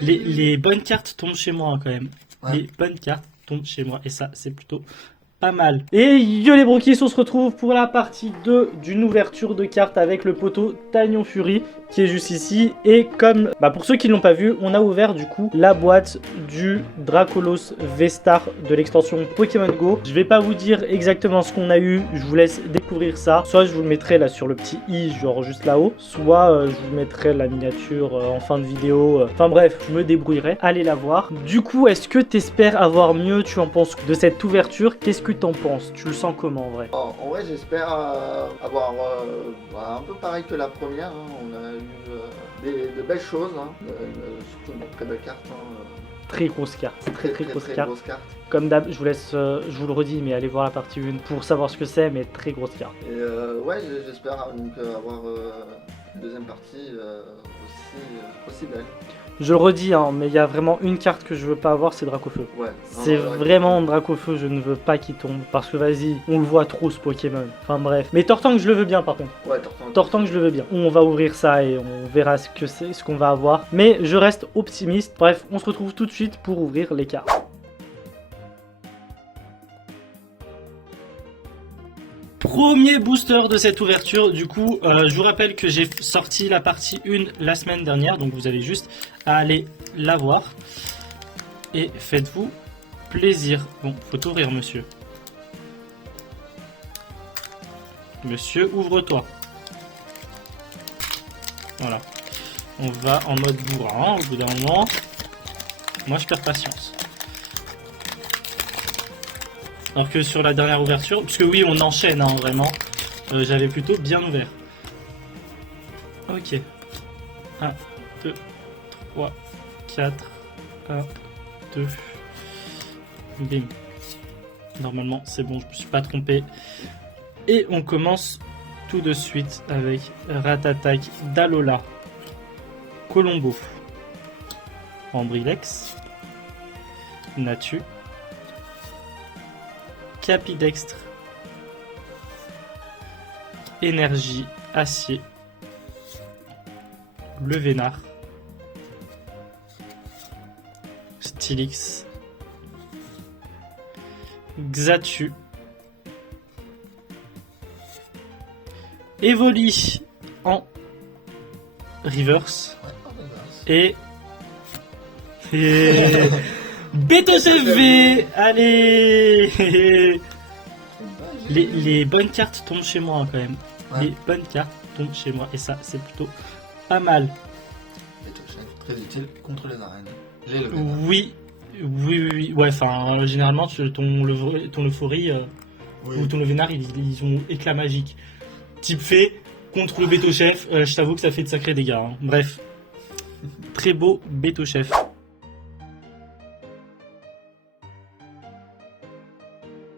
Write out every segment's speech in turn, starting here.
Les bonnes cartes tombent chez moi hein, quand même. Ouais. Les bonnes cartes tombent chez moi et ça c'est plutôt pas mal. Et yo les broquis, on se retrouve pour la partie 2 d'une ouverture de cartes avec le poteau Tagnon Fury qui est juste ici. Et comme, pour ceux qui ne l'ont pas vu, on a ouvert du coup la boîte du Dracolos V-Star de l'extension Pokémon Go. Je vais pas vous dire exactement ce qu'on a eu, je vous laisse découvrir ça. Soit je vous le mettrai là sur le petit i, genre juste là-haut, soit je vous mettrai la miniature en fin de vidéo. Enfin bref, je me débrouillerai. Allez la voir. Du coup, est-ce que t'espères avoir mieux, tu en penses de cette ouverture? Qu'est-ce que t'en penses? Tu le sens comment en vrai? En vrai, j'espère avoir un peu pareil que la première. Hein. On a eu de belles choses, hein. Surtout une très belle carte. Hein. Très grosse carte. Très grosse carte. Grosse carte. Comme d'hab, je vous le redis, mais allez voir la partie 1 pour savoir ce que c'est, mais très grosse carte. Et ouais, j'espère donc avoir une deuxième partie aussi belle. Je le redis, hein, mais il y a vraiment une carte que je veux pas avoir, c'est Dracofeu. Ouais. C'est vraiment Dracofeu, je ne veux pas qu'il tombe. Parce que vas-y, on le voit trop ce Pokémon. Enfin bref. Mais Tortank, je le veux bien par contre. Ouais, Tortank, je le veux bien. On va ouvrir ça et on verra ce que c'est, ce qu'on va avoir. Mais je reste optimiste. Bref, on se retrouve tout de suite pour ouvrir les cartes. Premier booster de cette ouverture, du coup je vous rappelle que j'ai sorti la partie 1 la semaine dernière, donc vous avez juste à aller la voir et faites-vous plaisir. Bon, faut ouvrir monsieur. Monsieur, ouvre-toi. Voilà, on va en mode bourrin au bout d'un moment. Moi je perds patience. Alors que sur la dernière ouverture, parce que oui on enchaîne hein, vraiment, j'avais plutôt bien ouvert. Ok. 1, 2, 3, 4, 1, 2. Bim. Normalement c'est bon, je me suis pas trompé. Et on commence tout de suite avec Ratatak, Dalola, Colombo, Ambrilex, Natu, Capidextre, Énergie, Acier, Le Vénard, Stylix, Xatu, Evoli en reverse et Betochef V. Allez. Les bonnes cartes tombent chez moi hein, quand même. Ouais. Les bonnes cartes tombent chez moi et ça c'est plutôt pas mal. Betochef, très utile contre les arènes. Oui. Ouais, enfin généralement ton Euphorie ou ton Levénard ils ont éclat magique. Type fait contre le Betochef, je t'avoue que ça fait de sacrés dégâts. Hein. Bref, très beau Betochef.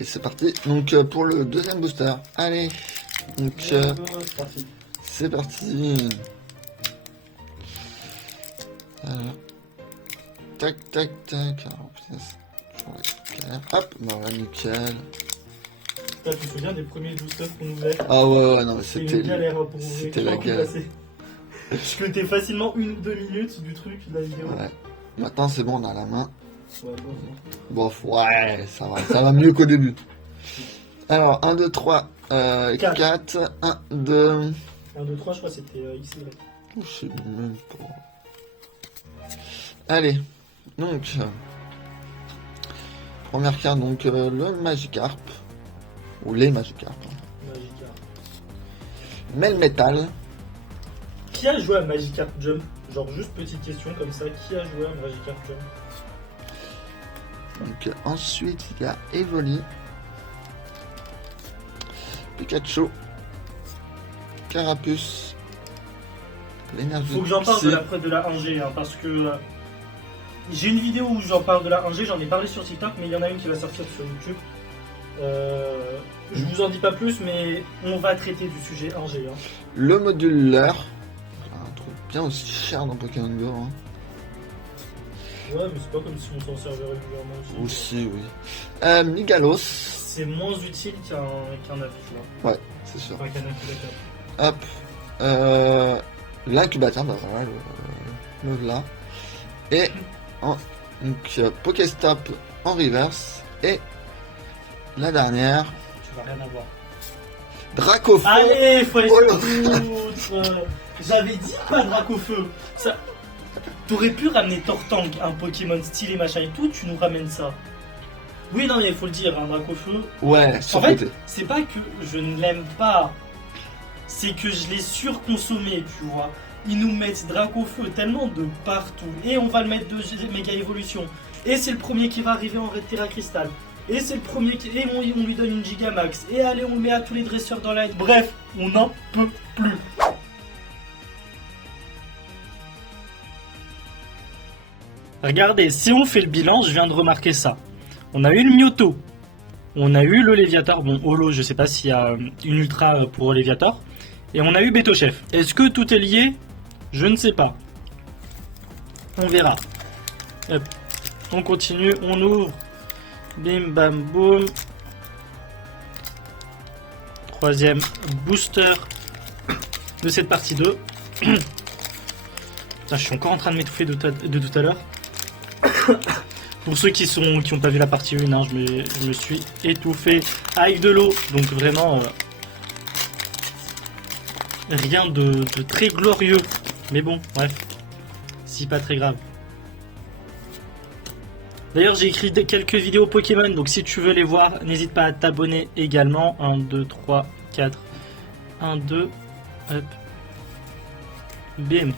Et c'est parti, donc pour le deuxième booster. Allez, donc c'est parti. Alors, tac. Alors, putain, hop, voilà, nickel. Tu te souviens des premiers boosters qu'on ouvrait? Ah ouais, non, mais c'était une galère pour ouvrir. C'était la galère. Je cutais facilement 1-2 minutes du truc de la vidéo. Ouais. Maintenant c'est bon, on a la main. Ouais, Bof, ouais, ça va mieux qu'au début. Alors, 1, 2, 3, 4, 1, 2... 1, 2, 3, je crois que c'était XY. Je sais même pas. Allez, donc... première carte, donc le Magikarp. Ou les Magikarp. Magikarp. Melmetal. Qui a joué à Magikarp Jump? Genre, juste petite question comme ça, qui a joué à Magikarp Jump? Donc ensuite il y a Evoli, Pikachu, Carapuce, l'énergie. Faut que j'en parle de la 1G hein, parce que j'ai une vidéo où j'en parle de la 1G, j'en ai parlé sur TikTok, mais il y en a une qui va sortir sur YouTube. Je vous en dis pas plus, mais on va traiter du sujet 1G. Hein. Le modulaire, un truc bien aussi cher dans Pokémon Go. Hein. Ouais, mais c'est pas comme si on s'en servait régulièrement aussi. Aussi, oui. Migalos. C'est moins utile qu'un affiche là. Ouais, c'est sûr. Enfin, qu'un incubateur. Hop. L'incubateur, bah voilà, le là. Et donc Pokéstop en reverse. Et la dernière, Tu vas rien avoir. Dracofeu. Allez, faut aller Oh se foutre. J'avais dit pas Dracofeu. Ça... T'aurais pu ramener Tortank, un Pokémon stylé machin et tout, tu nous ramènes ça. Oui, non, mais il faut le dire, un Dracofeu. Ouais, En surcoté. fait, c'est pas que je ne l'aime pas, c'est que je l'ai surconsommé, tu vois. Ils nous mettent Dracofeu tellement de partout, et on va le mettre de méga évolution. Et c'est le premier qui va arriver en Red Terra Crystal. Et c'est le premier qui... Et on lui donne une Gigamax. Et allez, on le met à tous les dresseurs dans la... Bref, on n'en peut plus. Regardez, si on fait le bilan, je viens de remarquer ça. On a eu le Mewtwo. On a eu le Léviator. Bon, Holo, je sais pas s'il y a une Ultra pour Léviator. Et on a eu Betochef. Est-ce que tout est lié? Je ne sais pas. On verra. Hop. On continue, on ouvre. Bim bam boum. Troisième booster de cette partie 2. Putain, je suis encore en train de m'étouffer de tout à l'heure. Pour ceux qui ont pas vu la partie 1, hein, je me suis étouffé avec de l'eau. Donc vraiment rien de très glorieux. Mais bon, bref. Si pas très grave. D'ailleurs, j'ai écrit quelques vidéos Pokémon, donc si tu veux les voir, n'hésite pas à t'abonner également. 1, 2, 3, 4. 1, 2. Hop. Bim.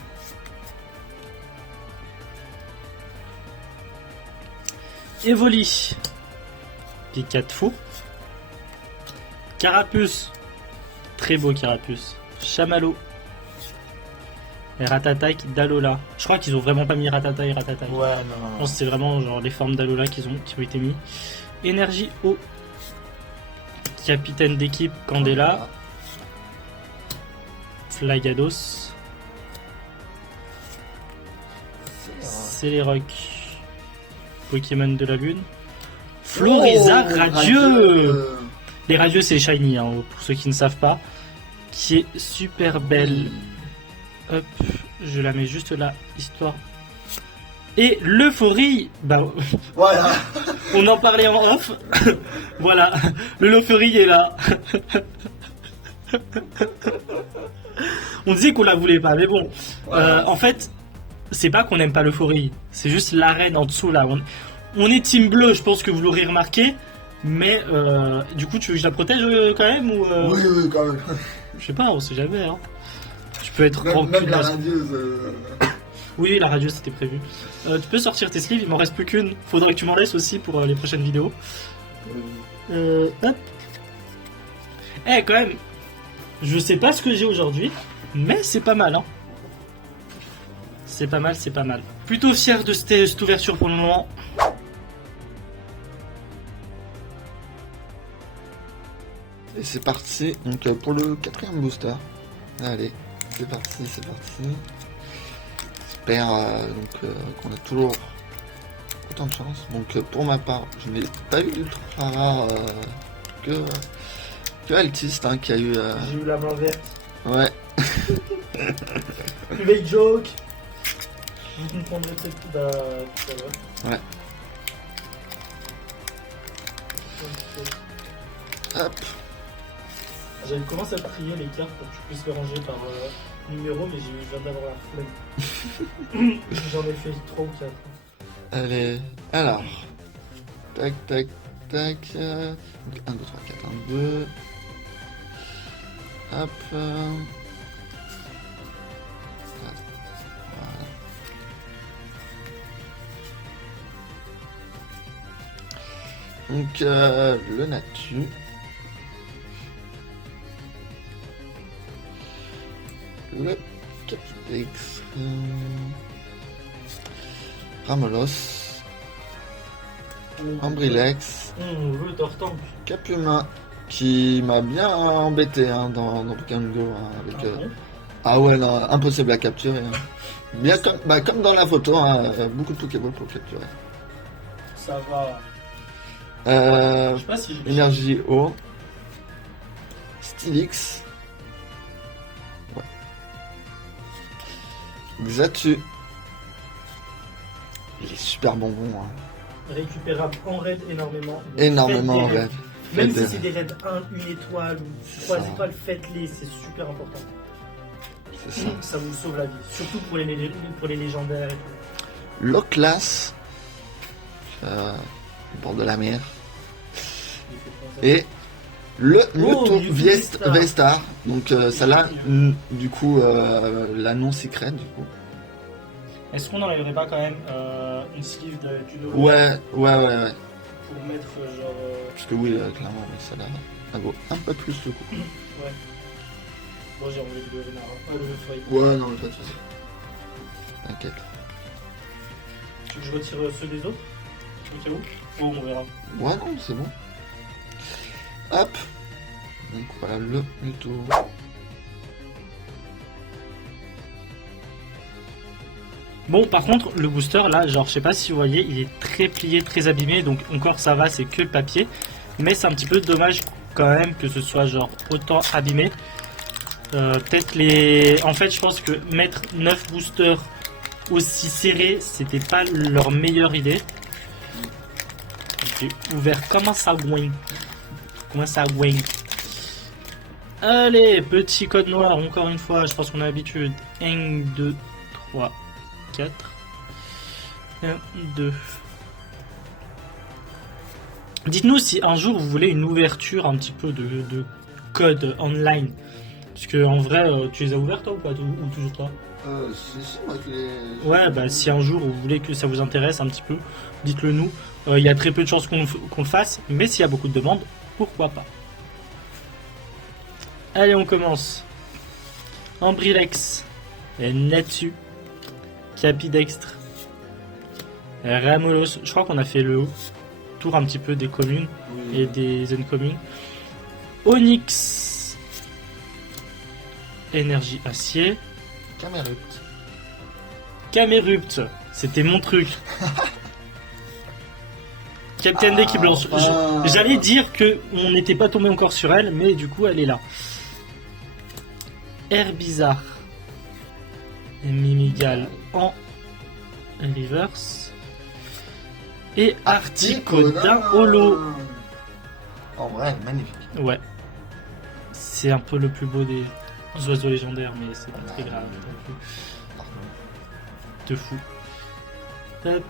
Evoli. Pikachu. Carapuce. Très beau Carapuce. Chamallow. Et Ratatak, Dalola. Je crois qu'ils ont vraiment pas mis Ratata et Ratatak. Ouais, Je pense que c'est vraiment genre les formes d'Alola qui ont été mis. Énergie eau. Capitaine d'équipe Candela. Flagados. Céléroc. Pokémon de la Lune. Floriza radieux. Les radieux c'est shiny hein, pour ceux qui ne savent pas. Qui est super belle. Hop, je la mets juste là, histoire. Et l'euphorie, bah Voilà. on en parlait en off. Voilà, le l'euphorie est là. On disait qu'on la voulait pas, mais bon. En fait, c'est pas qu'on n'aime pas l'euphorie, c'est juste l'arène en dessous là. On est team bleu, je pense que vous l'aurez remarqué. Mais du coup, tu veux que je la protège quand même ou Oui, quand même. Je sais pas, on sait jamais. Hein. Tu peux être Même la radieuse. Oui, la radio c'était prévu. Tu peux sortir tes sleeves, il m'en reste plus qu'une. Faudra que tu m'en laisses aussi pour les prochaines vidéos. Hop. Eh, quand même, je sais pas ce que j'ai aujourd'hui, mais c'est pas mal, hein. C'est pas mal, c'est pas mal. Plutôt fier de cette ouverture pour le moment. Et c'est parti, donc pour le 4e booster. Allez, c'est parti, c'est parti. J'espère qu'on a toujours autant de chance. Donc pour ma part, je n'ai pas eu d'ultra rare que Altiste hein, qui a eu... J'ai eu la main verte. Ouais. Private joke. Je comprendrai peut-être tout à l'heure. Ouais. Hop. J'avais commencé à trier les cartes pour que je puisse les ranger par numéro, mais je viens d'avoir la flemme. J'en ai fait 3 ou 4. Allez, alors. Tac, tac, tac. Donc 1, 2, 3, 4, 1, 2. Hop. Voilà. Donc le Natu. Le Capitex. Ramolos. Ambrilex. Le Tortank. Capumain. Qui m'a bien embêté hein, dans Pokémon Go. Hein, avec, Bon. Ah ouais, non, impossible à capturer. Hein. Bien comme dans la photo, hein, beaucoup de Pokéballs pour capturer. Ça va. Je sais pas si j'ai... Énergie eau. Stylix. Ouais. Xatu. Il est super bonbon. Hein. Récupérable en raid énormément. Donc Énormément en faites des raid. Même Faites si c'est des raids 1, 1 étoile ou C'est 3 ça. étoiles, faites-les, c'est super important. C'est ça. Ça vous sauve la vie, surtout pour les légendaires et tout. Low class. Au bord de la mer. Et le Mewtwo Mewtwo V-Star. Donc ça là, du coup, la non secret du coup. Est-ce qu'on n'enlèverait pas quand même une sleeve du dos Ouais. pour mettre genre. Parce que oui, clairement, mais ça là, ça vaut un peu plus le coup. Ouais. Bon, j'ai enlevé le renard. Le feuille. Ouais, non, mais pas de soucis. T'inquiète. Tu veux que je retire ceux des autres au cas où? Oh, on verra. Ouais, non, c'est bon. Hop. Donc voilà le Mewtwo. Bon, par contre, le booster là, genre, je sais pas si vous voyez, il est très plié, très abîmé, donc encore ça va, c'est que le papier. Mais c'est un petit peu dommage quand même que ce soit genre autant abîmé. Peut-être les. En fait, je pense que mettre 9 boosters aussi serrés, c'était pas leur meilleure idée. J'ai ouvert. Comment ça wing? Allez, petit code noir, encore une fois, je pense qu'on a l'habitude. 1, 2, 3, 4. 1, 2. Dites-nous si un jour vous voulez une ouverture un petit peu de code online. Parce que en vrai, tu les as ouvertes toi ou pas? Ou toujours pas? Si, moi je les. Ouais, bah si un jour vous voulez que ça vous intéresse un petit peu, dites-le nous. Il y a très peu de chances qu'on le fasse, mais s'il y a beaucoup de demandes, pourquoi pas. Allez, on commence. Ambrilex, Natsu, Capidextre, Ramolos. Je crois qu'on a fait le tour un petit peu des communes et des zones communes. Onyx, Énergie Acier, Camerupt. Camerupt, c'était mon truc. Captain Deck qui blanche. J'allais dire que on n'était pas tombé encore sur elle, mais du coup elle est là. Herbizarre, Mimigal en reverse et Articodin holo. En vrai, magnifique. Ouais, c'est un peu le plus beau des oiseaux légendaires, mais c'est pas très grave. De fou. Hop.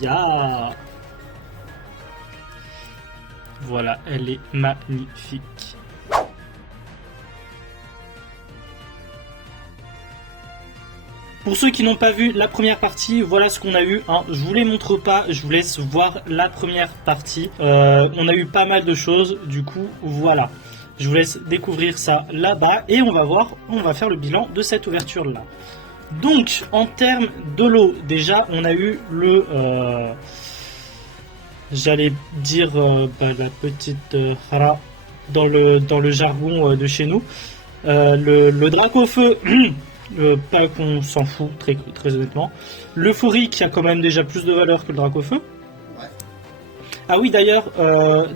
Ya. Voilà, elle est magnifique. Pour ceux qui n'ont pas vu la première partie, voilà ce qu'on a eu. Hein. Je vous les montre pas, je vous laisse voir la première partie. On a eu pas mal de choses, du coup, voilà. Je vous laisse découvrir ça là-bas et on va voir, on va faire le bilan de cette ouverture-là. Donc, en termes de lot, déjà, on a eu le... j'allais dire la petite hara dans le jargon de chez nous. Le Dracofeu, pas qu'on s'en fout, très honnêtement. L'Euphorie qui a quand même déjà plus de valeur que le Dracofeu. Ouais. Ah oui, d'ailleurs,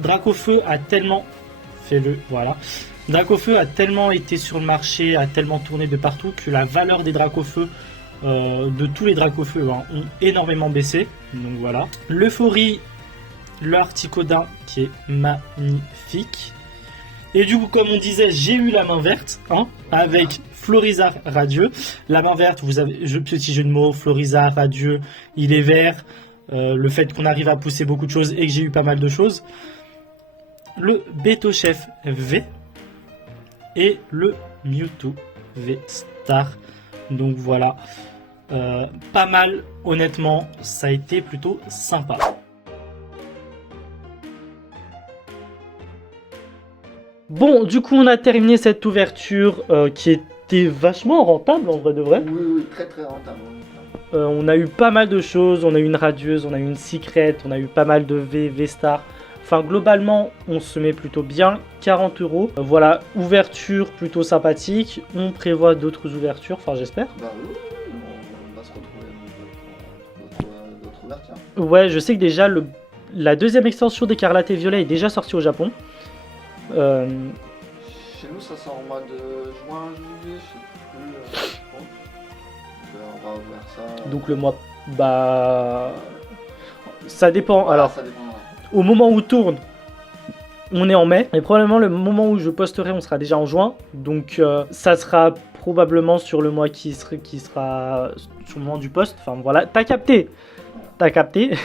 Dracofeu a tellement... Fais-le, voilà. Dracofeu a tellement été sur le marché, a tellement tourné de partout que la valeur des Dracofeu, de tous les Dracofeu, hein, ont énormément baissé. Donc voilà. L'Euphorie, l'Articodin qui est magnifique. Et du coup, comme on disait, j'ai eu la main verte, hein, avec Florizard Radieux. La main verte, vous avez, petit jeu de mots, Florizard Radieux, il est vert. Le fait qu'on arrive à pousser beaucoup de choses et que j'ai eu pas mal de choses. Le Betochef V et le Mewtwo V-Star. Donc voilà, pas mal, honnêtement, ça a été plutôt sympa. Bon, du coup, on a terminé cette ouverture qui était vachement rentable en vrai de vrai. Oui, très très rentable. On a eu pas mal de choses, on a eu une radieuse, on a eu une secret, on a eu pas mal de V-Star. Enfin, globalement, on se met plutôt bien, 40 €. Voilà, ouverture plutôt sympathique. On prévoit d'autres ouvertures, enfin j'espère. Bah oui, on va se retrouver dans d'autres ouvertures. Ouais, je sais que déjà la deuxième extension d'Écarlate et Violet est déjà sortie au Japon. Chez nous, ça sort en mois de juin, juillet, je sais plus. Bon. On va ouvrir ça. Donc le mois Bah... Ça dépend. Voilà, Alors, ça dépend. au moment où tourne, on est en mai. Et probablement le moment où je posterai, on sera déjà en juin. Donc ça sera probablement sur le mois qui sera sur le moment du post. Enfin voilà, t'as capté. T'as capté.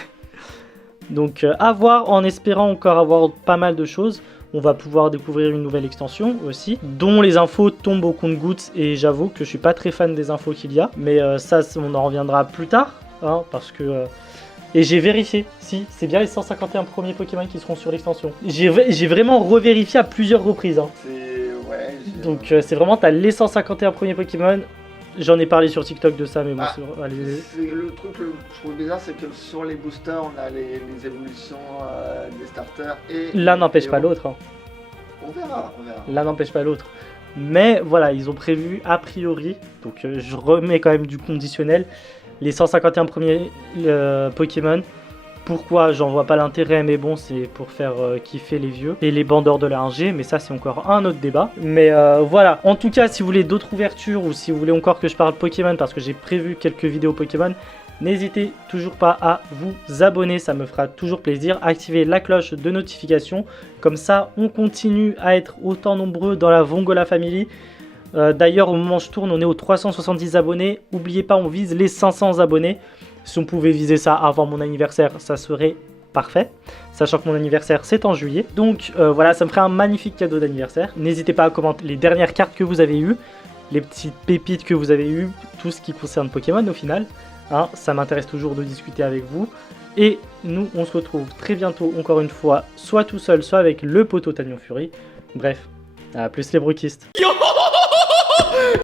Donc à voir, en espérant encore avoir pas mal de choses. On va pouvoir découvrir une nouvelle extension aussi, dont les infos tombent au compte-gouttes. Et j'avoue que je suis pas très fan des infos qu'il y a. Mais ça, on en reviendra plus tard. Hein, parce que... Et j'ai vérifié, si, c'est bien les 151 premiers Pokémon qui seront sur l'extension. J'ai vraiment revérifié à plusieurs reprises. Hein. Ouais, Donc c'est vraiment, t'as les 151 premiers Pokémon. J'en ai parlé sur TikTok de ça, mais bon, allez. Le truc que je trouve bizarre, c'est que sur les boosters, on a les évolutions des starters et... L'un n'empêche pas l'autre. Hein. On verra. L'un n'empêche pas l'autre. Mais voilà, ils ont prévu a priori, donc je remets quand même du conditionnel, les 151 premiers Pokémon. Pourquoi? J'en vois pas l'intérêt, mais bon, c'est pour faire kiffer les vieux et les bandeurs de la 1G, mais ça c'est encore un autre débat. Mais voilà, en tout cas, si vous voulez d'autres ouvertures ou si vous voulez encore que je parle Pokémon, parce que j'ai prévu quelques vidéos Pokémon, n'hésitez toujours pas à vous abonner, ça me fera toujours plaisir. Activez la cloche de notification, comme ça on continue à être autant nombreux dans la Vongola Family. D'ailleurs, au moment où je tourne, on est aux 370 abonnés. N'oubliez pas, on vise les 500 abonnés. Si on pouvait viser ça avant mon anniversaire, ça serait parfait. Sachant que mon anniversaire, c'est en juillet. Donc voilà, ça me ferait un magnifique cadeau d'anniversaire. N'hésitez pas à commenter les dernières cartes que vous avez eues, les petites pépites que vous avez eues, tout ce qui concerne Pokémon au final. Hein, ça m'intéresse toujours de discuter avec vous. Et nous, on se retrouve très bientôt, encore une fois, soit tout seul, soit avec le poteau Tagnon Fury. Bref, à plus les broquistes. Yo